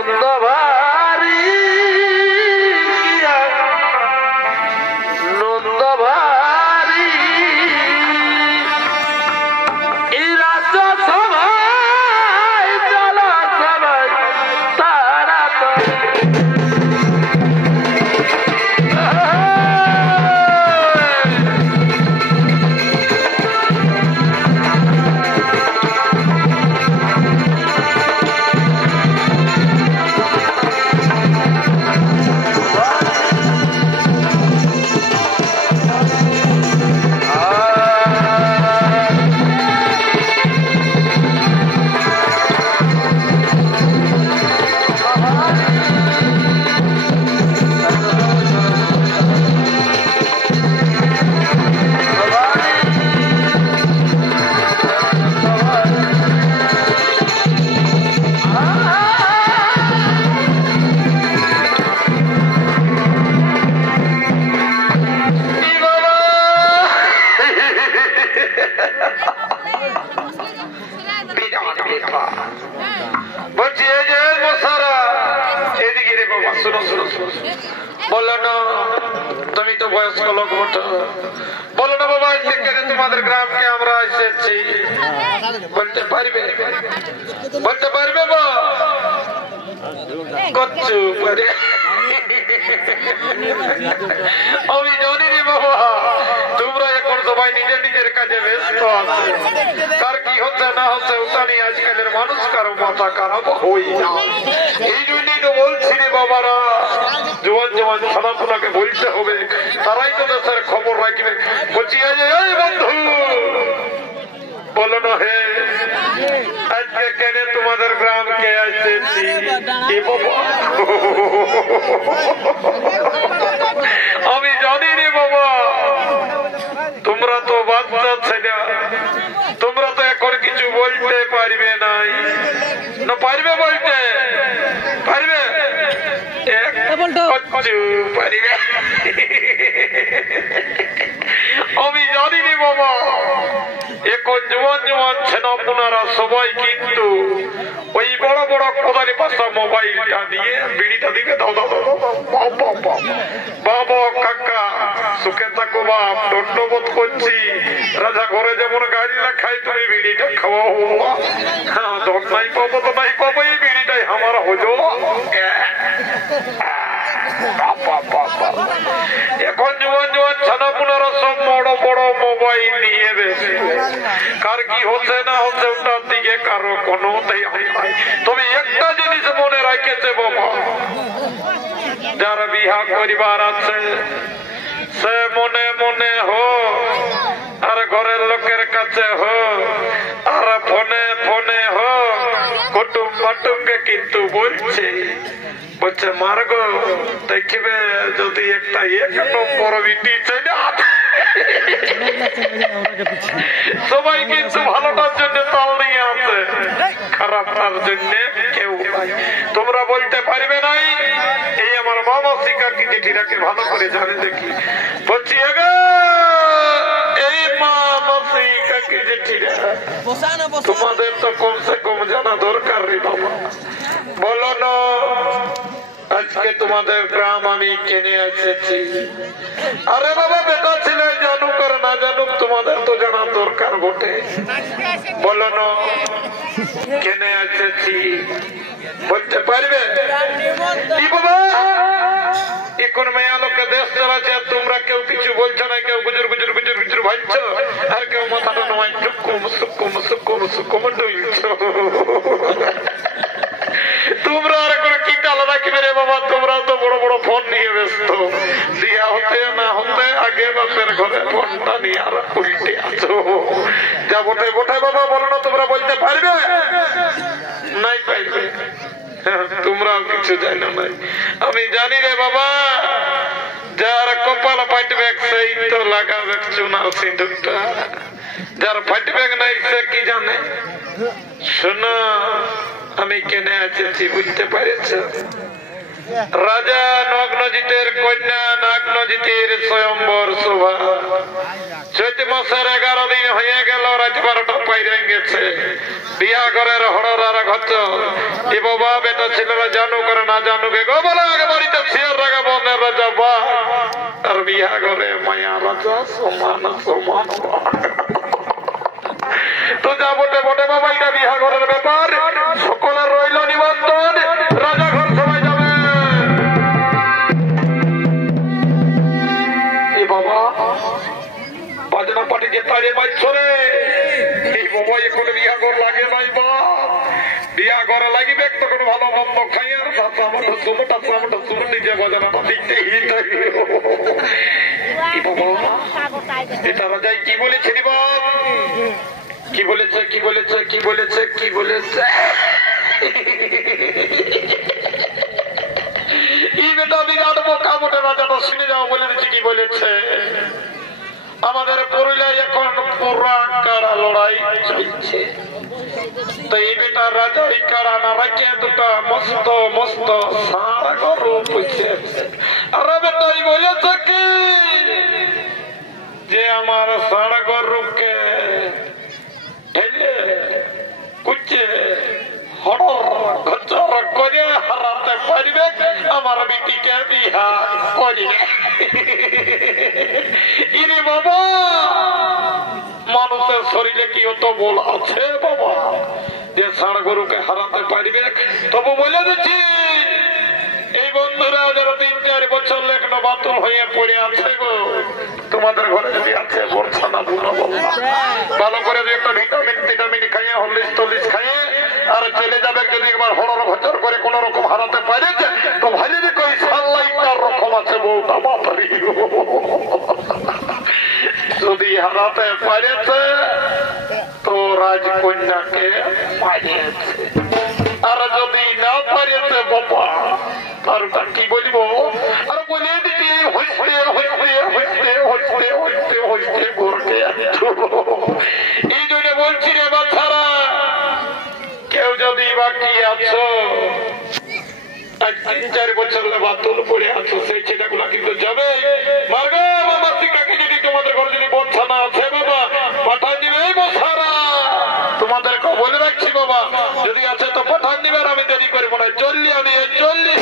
নন্দ ভারি নন্দ ভারি এই রাজ্য সভায় চল সবাই তাড়াতাড়ি বলো না তুমি তো বয়স্ক লোক বটো বলো না বাবা যেখানে তোমাদের গ্রামকে আমরা এসেছি বলতে পারবে কচ্ছু পারে আমি জানি রে বাবা তোমরা এখন সবাই নিজের নিজের কাজে ব্যস্ত আছে কার কি হচ্ছে না হচ্ছে ওটা নিয়ে আজকালের মানুষ কারো মাথা খারাপ হই না এই জন্যই তো বলছি রে বাবারা জোয়ান জোয়ান ছানাপুনাকে বলতে হবে তারাই তো দেশের খবর রাখবে বলছি এই বন্ধু বলো না হে আজকে কেন তোমাদের গ্রামকে আসতেছি আমি জানি রে বাবা তোমরা তো বাচ্চা ছেলে তোমরা তো এখন কিছু বলতে পারবে নাই না পারবে বলতে পারবে পারবে আমি জানি রে বাবা এখন জোয়ান জোয়ান ছেনাপুনারা সবাই কিন্তু ওই বড় বড় কোদালি পাশা মোবাইলটা দিয়ে বিড়িটা দিবে দাও দাও দাও বাবা কাকা সুখে থাকো বাপ দণ্ডবোধ করছি রাজা ঘরে যেমন গাড়ি খাই তুমি বিড়িটা খাওয়াও হ্যাঁ দম নাই পাবো তো নাই পাবো এই বিড়িটাই আমার হজো এখন জোয়ান জোয়ান ছানাপুনারা সব বড় বড় মোবাইল নিয়ে বেশি কার কি হচ্ছে না হচ্ছে ওটার দিকে কারো কোনো তবে একটা জিনিস মনে রাখেছে বাবা যারা বিহা করিবার আছে সে মনে মনে হো আর ঘরের লোকের কাছে হো আর ফোনে ফোনে হো কুটুম বাটুমকে কিন্তু বলছে মার্গ দেখবে যদি একটা এক নম্বর বিটি সবাই কিন্তু ভালোটার জন্য তাল নিয়ে আছে খারাপটার জন্য কেউ তোমরা বলতে পারবে নাই এই আমার মামা শিকাকি চিঠিটাকে ভালো করে জানে দেখি বলছি এই মামা শিকাকি চিঠিটা তোমাদের তো কমসে কম জানা দরকার রে বাবা বলো না আজকে তোমাদের গ্রাম আমি কেনে এসেছি আরে বাবা বেটা ছেলে জানুক আর না জানুক তোমাদের তো জানা দরকার বটে বলো না কেনে এসেছি বলতে পারবে বাবা এখন মেয়া লোকে দেশ চালাচ্ছে আর তোমরা কেউ কিছু বলছো না কেউ গুজর গুজর গুজর গুজর ভাবছো আর কেউ মাথাটা নয় চুকুম সুকুম সুকুম সুকুম ডুলছো তোমরা আর এখন কি কালা রাখবে রে বাবা তোমরা তো বড় বড় ফোন নিয়ে ব্যস্ত দিয়া হতে না হতে আগে বাপের ঘরে ফোনটা নিয়ে আর উল্টে আছো যা বটে বটে বাবা বলো না তোমরা বলতে পারবে নাই পারবে তোমরাও কিছু জানো নাই আমি জানি রে বাবা যার কপাল ফাটবে সেই তো লাগাবে চুনার সিঁদুরটা যার ফাটবে নাই সে কি জানে শোনো আমি কেনে আছি বুঝতে পারেছ রাজা নগ্নজিতের কন্যা নাগনজিতের স্বয়ম্বর শোভা চৈত মাসের 11 দিন হয়ে গেল, রাত 12টা পাইরে গেছে। বিয়া ঘরের হড়রার ঘর এ বাবা বেটা ছেলেরা জানুক আর না জানুক গো বলে আগে বাড়িতে শেয়ার রাখা বনের রাজা বা আর বিয়া ঘরে মায়া রাজা সমান সমান। তো যা বটে বটে বাবা, এটা বিয়া ঘরের ব্যাপার, সকলের রইল নিমন্ত্রণ, রাজা ঘর সবাই যাবে। এ বাবা বাজনা পাটিকে তাড়িয়ে মারছ রে, এই বাবা এখন বিয়া ঘর লাগে নাই বা, বিয়া ঘরে লাগিবে তখন ভালো মন্দ খাই আর নিজে বাজনাটা দিতে এটা রাজাই কি বলেছে রে বাপ, কি বলেছে কি বলেছে কি বলেছে কি বলেছে এই বেটা বিরাট বোকা মোটে রাজাটা শুনে যাও বলে দিচ্ছি কি বলেছে। আমাদের পুরুলিয়ায় এখন পুরা কারা লড়াই চলছে, তো এই বেটা রাজা এই কারা না রাখে দুটা মস্ত মস্ত সারা গরু পুষছে। আর বেটাই বলেছে কি যে আমার সারা গরুকে ঢেলে কুচে হড়র ঘচর করে হারাতে পারবে, আমার বিটিকে বিহা করিবে। ইরে বাবা, মানুষের শরীরে কি অত বল আছে বাবা যে ষাঁড় গরুকে হারাতে পারবে? তবু বলে দিচ্ছি এই বন্ধুরা যারা 3-4 বছর লেখনো বাতুল হয়ে পড়ে আছে গো, তোমাদের ঘরে যদি আছে বর্ষা না বুনো ভালো করে একটা ভিটামিন খাইয়ে হরলিক্স খাইয়ে আর চলে যাবে। যদি একবার হড়র ঘচর করে কোন রকম হারাতে পারেছে তো ভালো দেখো সাল্লাইটার রকম আছে বউটা বাপারি, যদি হারাতে পারেছে তো রাজকন্যাকে মারিয়েছে, আর যদি না পারেছে বাবা তারটা কি বলিব আর বলে দিতে হইতে হইতে হইতে হইতে হইতে হইতে ঘুরতে এই জন্য বলছি রে বাচ্চারা, কেউ যদি বাকি আছো 3-4 বছর বাতুল পড়ে আছো, সেই ছেলেগুলা কিন্তু যাবে মার্গা বাবা শিক্ষাকে। যদি তোমাদের ঘরে যদি বর্ষা না আছে বাবা পাঠান দিবে এই বছরা, তোমাদেরকে বলে রাখছি বাবা যদি আছে তো পাঠান দিবে, আমি দেরি করবো না, চললি আমি চললি।